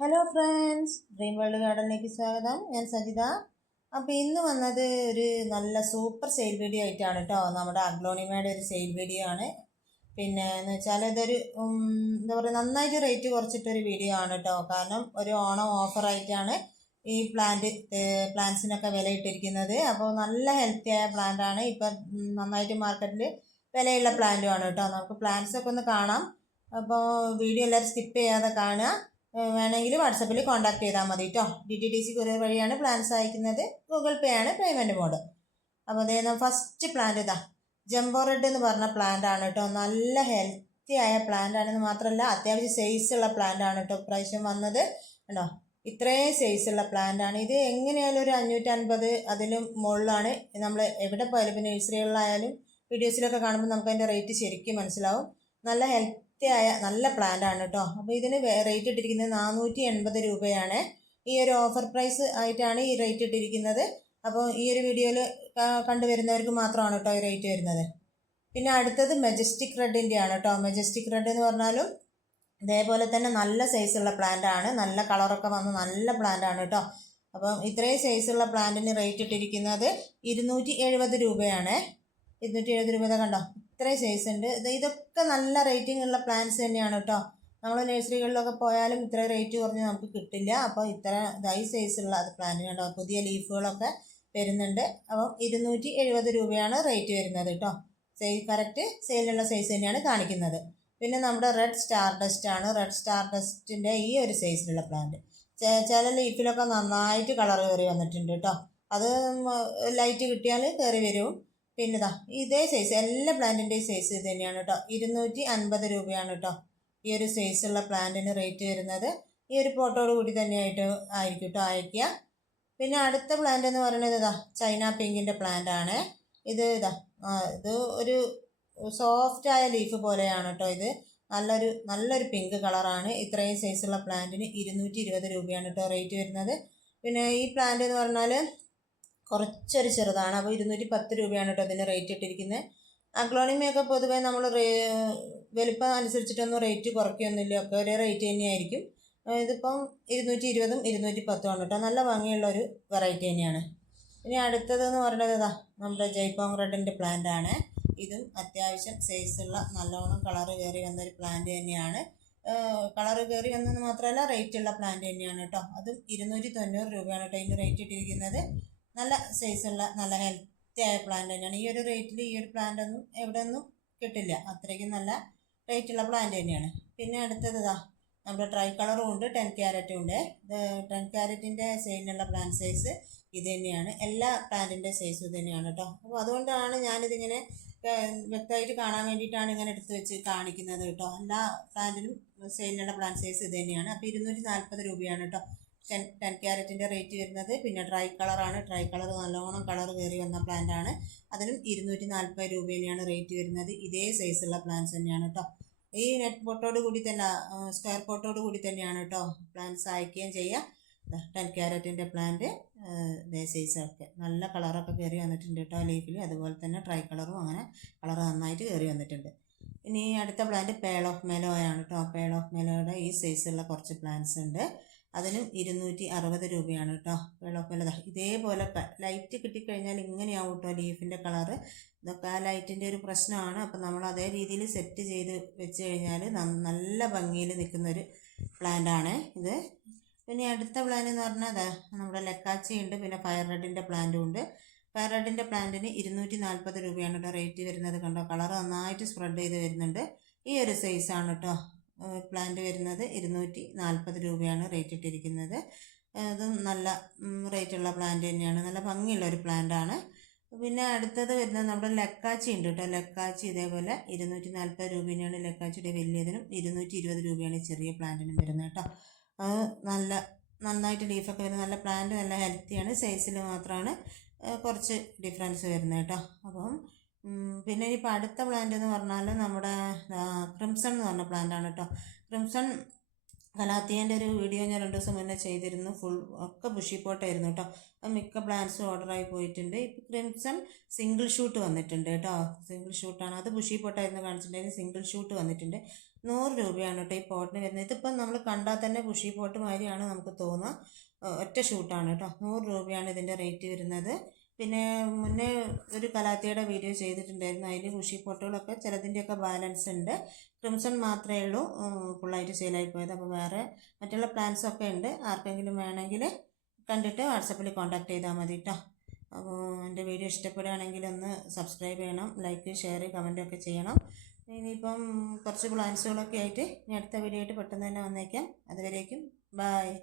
Hello friends dream world ഗാർഡനിലേക്ക് സ്വാഗതം. ഞാൻ സജിത. അപ്പോൾ ഇന്ന് വന്നത് ഒരു നല്ല സൂപ്പർ സെയിൽ വീഡിയോ ആയിട്ടാണ് കേട്ടോ നമ്മുടെ അഗ്ലോണിമയുടെ ഒരു സെയിൽ വീഡിയോ ആണ്. പിന്നെ എന്ന് വെച്ചാൽ ഇതൊരു എന്താ പറയുക നന്നായിട്ട് റേറ്റ് കുറച്ചിട്ടൊരു വീഡിയോ ആണ് കേട്ടോ കാരണം ഒരു ഓണം ഓഫറായിട്ടാണ് ഈ പ്ലാന്റ് പ്ലാന്റ്സിനൊക്കെ വില ഇട്ടിരിക്കുന്നത്. അപ്പോൾ നല്ല ഹെൽത്തി ആയ പ്ലാന്റ് ആണ്. ഇപ്പം നന്നായിട്ട് മാർക്കറ്റിൽ വിലയുള്ള പ്ലാന്റുമാണ് കേട്ടോ നമുക്ക് പ്ലാന്റ്സൊക്കെ ഒന്ന് കാണാം. അപ്പോൾ വീഡിയോ എല്ലാവരും സ്കിപ്പ് ചെയ്യാതെ കാണുക. വേണമെങ്കിൽ വാട്സപ്പിൽ കോൺടാക്ട് ചെയ്താൽ മതി കേട്ടോ ഡി ടി ഡി സി കൊറിയർ വഴിയാണ് പ്ലാൻസ് അയക്കുന്നത്. ഗൂഗിൾ പേ ആണ് പേയ്മെന്റ് മോഡ് അപ്പോൾ അതേ ഫസ്റ്റ് പ്ലാന്റ് ഇതാ. ജംബോ റെഡ് എന്ന് പറഞ്ഞ പ്ലാന്റ് ആണ് കേട്ടോ നല്ല ഹെൽത്തി ആയ പ്ലാന്റ് ആണെന്ന് മാത്രമല്ല അത്യാവശ്യം സൈസ് ഉള്ള പ്ലാന്റ് ആണ് കേട്ടോ പ്രാവശ്യം വന്നത്. കേട്ടോ ഇത്രയും ഉള്ള പ്ലാന്റ് ആണ്. ഇത് എങ്ങനെയായാലും ഒരു അഞ്ഞൂറ്റൻപത് അതിലും മുകളിലാണ്. നമ്മൾ എവിടെ പോയാലും ഇപ്പോൾ നഴ്സറികളിലായാലും വീഡിയോസിലൊക്കെ കാണുമ്പോൾ നമുക്ക് അതിന്റെ റേറ്റ് ശരിക്കും മനസ്സിലാവും. നല്ല ഹെൽത്തി ആയ നല്ല പ്ലാന്റ് ആണ് കേട്ടോ അപ്പോൾ ഇതിന് റേറ്റ് ഇട്ടിരിക്കുന്നത് നാനൂറ്റി എൺപത് രൂപയാണ്. ഈ ഒരു ഓഫർ പ്രൈസ് ആയിട്ടാണ് ഈ റേറ്റ് ഇട്ടിരിക്കുന്നത്. അപ്പോൾ ഈ ഒരു വീഡിയോയിൽ കണ്ടുവരുന്നവർക്ക് മാത്രമാണ് കേട്ടോ ഈ റേറ്റ് വരുന്നത്. പിന്നെ അടുത്തത് മെജസ്റ്റിക് റെഡിന്റെ ആണ് കേട്ടോ മെജസ്റ്റിക് റെഡ് എന്ന് പറഞ്ഞാലും ഇതേപോലെ തന്നെ നല്ല സൈസുള്ള പ്ലാന്റ് ആണ്. നല്ല കളറൊക്കെ വന്ന് നല്ല പ്ലാന്റ് ആണ് കേട്ടോ അപ്പം ഇത്രയും സൈസുള്ള പ്ലാന്റിന് റേറ്റ് ഇട്ടിരിക്കുന്നത് ഇരുന്നൂറ്റി എഴുപത് രൂപയാണ്. ഇരുന്നൂറ്റി എഴുപത് രൂപ കണ്ടോ? ഇത്രയും സൈസ് ഉണ്ട്. ഇത് ഇതൊക്കെ നല്ല റേറ്റിംഗ് ഉള്ള പ്ലാന്റ്സ് തന്നെയാണ് കേട്ടോ നമ്മൾ നഴ്സറികളിലൊക്കെ പോയാലും ഇത്ര റേറ്റ് കുറഞ്ഞ് നമുക്ക് കിട്ടില്ല. അപ്പോൾ ഇത്ര ഇതായി സൈസുള്ള അത് പ്ലാന്റ് കണ്ടോ? പുതിയ ലീഫുകളൊക്കെ വരുന്നുണ്ട്. അപ്പം ഇരുന്നൂറ്റി എഴുപത് രൂപയാണ് റേറ്റ് വരുന്നത് കേട്ടോ സെയിൽ കറക്റ്റ് സെയിലുള്ള സൈസ് തന്നെയാണ് കാണിക്കുന്നത്. പിന്നെ നമ്മുടെ റെഡ് സ്റ്റാർ ഡസ്റ്റ് ആണ്. റെഡ് സ്റ്റാർ ഡസ്റ്റിന്റെ ഈ ഒരു സൈസിലുള്ള പ്ലാന്റ് ചില ലീഫിലൊക്കെ നന്നായിട്ട് കളർ കയറി വന്നിട്ടുണ്ട് കേട്ടോ അത് ലൈറ്റ് കിട്ടിയാൽ കയറി വരും. പിന്നെ ഇതാ സൈസ് എല്ലാ പ്ലാന്റിന്റെയും സൈസ് ഇത് തന്നെയാണ് കേട്ടോ ഇരുന്നൂറ്റി അൻപത് രൂപയാണ് കേട്ടോ ഈ ഒരു സൈസുള്ള പ്ലാന്റിന് റേറ്റ് വരുന്നത്. ഈ ഒരു ഫോട്ടോയോട് കൂടി തന്നെയായിട്ട് ആയിരിക്കും കേട്ടോ അയക്കുക പിന്നെ അടുത്ത പ്ലാന്റ് എന്ന് പറയുന്നത് ഇതാ ചൈന പിങ്കിന്റെ പ്ലാന്റ് ആണ്. ഇത് ഇതാ ഇത് ഒരു സോഫ്റ്റ് ആയ ലീഫ് പോലെയാണ് കേട്ടോ ഇത്. നല്ലൊരു നല്ലൊരു പിങ്ക് കളറാണ് ഇത്രയും സൈസുള്ള പ്ലാന്റിന് ഇരുന്നൂറ്റി ഇരുപത് രൂപയാണ് കേട്ടോ റേറ്റ് വരുന്നത്. പിന്നെ ഈ പ്ലാന്റ് എന്ന് പറഞ്ഞാൽ കുറച്ചൊരു ചെറുതാണ്. അപ്പോൾ ഇരുന്നൂറ്റി പത്ത് രൂപയാണ് കേട്ടോ ഇതിന് റേറ്റ് ഇട്ടിരിക്കുന്നത്. അഗ്ലോണിമയൊക്കെ പൊതുവേ നമ്മൾ വലുപ്പം അനുസരിച്ചിട്ടൊന്നും റേറ്റ് കുറയ്ക്കൊന്നുമില്ല ഒക്കെ ഒരേ റേറ്റ് തന്നെയായിരിക്കും. ഇതിപ്പം ഇരുന്നൂറ്റി ഇരുപതും ഇരുന്നൂറ്റി ആണ് കേട്ടോ. നല്ല ഭംഗിയുള്ള ഒരു വെറൈറ്റി തന്നെയാണ്. ഇനി അടുത്തതെന്ന് പറയുന്നത് ഇതാ നമ്മുടെ ജയ്പോങ് റെഡിന്റെ പ്ലാന്റ് ആണ്. ഇതും അത്യാവശ്യം സൈസുള്ള നല്ലോണം കളറ് കയറി വന്നൊരു പ്ലാന്റ് തന്നെയാണ്. കളറ് കയറി വന്നെന്ന് മാത്രമല്ല റേറ്റുള്ള പ്ലാന്റ് തന്നെയാണ് കേട്ടോ. അതും ഇരുന്നൂറ്റി തൊണ്ണൂറ് രൂപയാണ് കേട്ടോ ഇതിന് റേറ്റ് ഇട്ടിരിക്കുന്നത്. നല്ല സൈസുള്ള നല്ല ഹെൽത്തി ആയ പ്ലാന്റ് തന്നെയാണ്. ഈ ഒരു റേറ്റിൽ ഈ ഒരു പ്ലാന്റ് ഒന്നും എവിടെ ഒന്നും കിട്ടില്ല. അത്രയ്ക്കും നല്ല റേറ്റുള്ള പ്ലാന്റ് തന്നെയാണ്. പിന്നെ അടുത്തത് ഇതാ നമ്മുടെ ട്രൈ കളറും ഉണ്ട് ടെൻ ക്യാരറ്റും ഉണ്ട്. ഇത് ടെൻ ക്യാരറ്റിന്റെ സെയിലുള്ള പ്ലാന്റ് സൈസ് ഇത് തന്നെയാണ്. എല്ലാ പ്ലാന്റിന്റെ സൈസും ഇത് തന്നെയാണ് കേട്ടോ അപ്പോൾ അതുകൊണ്ടാണ് ഞാനിതിങ്ങനെ വ്യക്തമായിട്ട് കാണാൻ വേണ്ടിയിട്ടാണ് ഇങ്ങനെ എടുത്ത് വെച്ച് കാണിക്കുന്നത് കേട്ടോ എല്ലാ പ്ലാന്റിനും സെയിലിനുള്ള പ്ലാന്റ് സൈസ് ഇത് തന്നെയാണ്. അപ്പോൾ ഇരുന്നൂറ്റി നാൽപ്പത് രൂപയാണ് കേട്ടോ ടെൻ ടെൻ ക്യാരറ്റിന്റെ റേറ്റ് വരുന്നത്. പിന്നെ ഡ്രൈ കളറാണ് ഡ്രൈ കളർ നല്ലോണം കളർ കയറി വന്ന പ്ലാന്റ് ആണ്. അതിനും ഇരുന്നൂറ്റി നാൽപ്പത് രൂപേനെയാണ് റേറ്റ് വരുന്നത്. ഇതേ സൈസുള്ള പ്ലാന്റ്സ് തന്നെയാണ് കേട്ടോ ഈ നെറ്റ് പോട്ടോട് കൂടി തന്നെ സ്ക്വയർ പോട്ടോട് കൂടി തന്നെയാണ് കേട്ടോ പ്ലാന്റ്സ് അയക്കുകയും ചെയ്യുക ടെൻ ക്യാരറ്റിന്റെ പ്ലാന്റ് ഇതേ സൈസൊക്കെ നല്ല കളറൊക്കെ കയറി വന്നിട്ടുണ്ട് കേട്ടോ ലീഫിൽ അതുപോലെ തന്നെ ട്രൈ കളറും അങ്ങനെ കളർ നന്നായിട്ട് കയറി വന്നിട്ടുണ്ട്. ഇനി അടുത്ത പ്ലാന്റ് പേൾ ഓഫ് മെലോ ആണ് കേട്ടോ പേൾ ഓഫ് മെലോയുടെ ഈ സൈസുള്ള കുറച്ച് പ്ലാന്റ്സ് ഉണ്ട്. അതിനും ഇരുന്നൂറ്റി അറുപത് രൂപയാണ് കേട്ടോ വെള്ളം ഓഫ് ഇതേപോലെ ലൈറ്റ് കിട്ടിക്കഴിഞ്ഞാൽ ഇങ്ങനെയാവും കേട്ടോ ലീഫിന്റെ കളറ് ഇതൊക്കെ ആ ലൈറ്റിന്റെ ഒരു പ്രശ്നമാണ്. അപ്പം നമ്മൾ അതേ രീതിയിൽ സെറ്റ് ചെയ്ത് വെച്ച് കഴിഞ്ഞാൽ നല്ല ഭംഗിയിൽ നിൽക്കുന്നൊരു പ്ലാന്റ് ആണ് ഇത്. പിന്നെ അടുത്ത പ്ലാന്റ് എന്ന് പറഞ്ഞാൽ നമ്മുടെ ലക്കാച്ചി ഉണ്ട് പിന്നെ ഫയർ റെഡിന്റെ പ്ലാന്റും ഉണ്ട്. ഫയർ റെഡിന്റെ പ്ലാന്റിന് ഇരുന്നൂറ്റി നാൽപ്പത് രൂപയാണ് കേട്ടോ റേറ്റ് വരുന്നത് കണ്ടോ? കളർ നന്നായിട്ട് സ്പ്രെഡ് ചെയ്ത് വരുന്നുണ്ട്. ഈ ഒരു സൈസാണ് കേട്ടോ പ്ലാന്റ് വരുന്നത് ഇരുന്നൂറ്റി നാൽപ്പത് രൂപയാണ് റേറ്റ് ഇട്ടിരിക്കുന്നത്. അതും നല്ല റേറ്റുള്ള പ്ലാന്റ് തന്നെയാണ്. നല്ല ഭംഗിയുള്ള ഒരു പ്ലാന്റാണ് പിന്നെ അടുത്തത് വരുന്നത് നമ്മുടെ ലക്കാച്ചി ഉണ്ട് കേട്ടോ. ലക്കാച്ചി ഇതേപോലെ ഇരുന്നൂറ്റി നാൽപ്പത് രൂപയാണ് ലക്കാച്ചിയുടെ വലിയതിനും ഇരുന്നൂറ്റി ഇരുപത് രൂപയാണ് ചെറിയ പ്ലാന്റിനും വരുന്നത് കേട്ടോ. അത് നല്ല നന്നായിട്ട് ലീഫൊക്കെ വരുന്ന നല്ല പ്ലാന്റ് നല്ല ഹെൽത്തിയാണ് സൈസിൽ മാത്രമാണ് കുറച്ച് ഡിഫറൻസ് വരുന്നത് കേട്ടോ. അപ്പം പിന്നെ ഇനിയിപ്പോൾ അടുത്ത പ്ലാന്റ് എന്ന് പറഞ്ഞാൽ നമ്മുടെ ക്രിംസൺ എന്ന് പറഞ്ഞ പ്ലാന്റ് ആണ് കേട്ടോ ക്രിംസൺ കലാത്തിയന്റെ ഒരു വീഡിയോ ഞാൻ രണ്ട് ദിവസം മുന്നേ ചെയ്തിരുന്നു. ഫുൾ ഒക്കെ ബുഷി പോട്ടായിരുന്നു കേട്ടോ അത് മിക്ക പ്ലാന്റ്സും ഓർഡറായി പോയിട്ടുണ്ട്. ഇപ്പോൾ ക്രിംസൺ സിംഗിൾ ഷൂട്ട് വന്നിട്ടുണ്ട് കേട്ടോ സിംഗിൾ ഷൂട്ടാണ് അത് ബുഷി പോട്ടായിരുന്നു കാണിച്ചിട്ടുണ്ടെങ്കിൽ സിംഗിൾ ഷൂട്ട് വന്നിട്ടുണ്ട്. നൂറ് രൂപയാണ് കേട്ടോ ഈ പോട്ടിന് വരുന്നത്. ഇതിപ്പം നമ്മൾ കണ്ടാൽ തന്നെ ബുഷി പോട്ട് മാതിരിയാണ് നമുക്ക് തോന്നുക. ഒറ്റ ഷൂട്ടാണ് കേട്ടോ നൂറ് രൂപയാണ് ഇതിന്റെ റേറ്റ് വരുന്നത്. പിന്നെ മുന്നേ ഒരു കലാത്തിയുടെ വീഡിയോ ചെയ്തിട്ടുണ്ടായിരുന്നു. അതിൽ കുഷി പൊട്ടുകളൊക്കെ ചിലതിന്റെയൊക്കെ ബാലൻസ് ഉണ്ട്. ക്രിംസൺ മാത്രമേ ഉള്ളൂ. ഫുള്ളായിട്ട് സെയിലായി പോയത്. അപ്പോൾ വേറെ മറ്റുള്ള പ്ലാൻസ് ഒക്കെ ഉണ്ട്. ആർക്കെങ്കിലും വേണമെങ്കിൽ കണ്ടിട്ട് വാട്സപ്പിൽ കോൺടാക്ട് ചെയ്താൽ മതി കേട്ടോ അപ്പോൾ എന്റെ വീഡിയോ ഇഷ്ടപ്പെടുകയാണെങ്കിൽ ഒന്ന് സബ്സ്ക്രൈബ് ചെയ്യണം. ലൈക്ക് ഷെയർ കമന്റ് ഒക്കെ ചെയ്യണം. ഇനിയിപ്പം കുറച്ച് പ്ലാൻസുകളൊക്കെ ആയിട്ട് ഇനി അടുത്ത വീഡിയോ ആയിട്ട് പെട്ടെന്ന് തന്നെ വന്നേക്കാം. അതുവരേക്കും ബായ്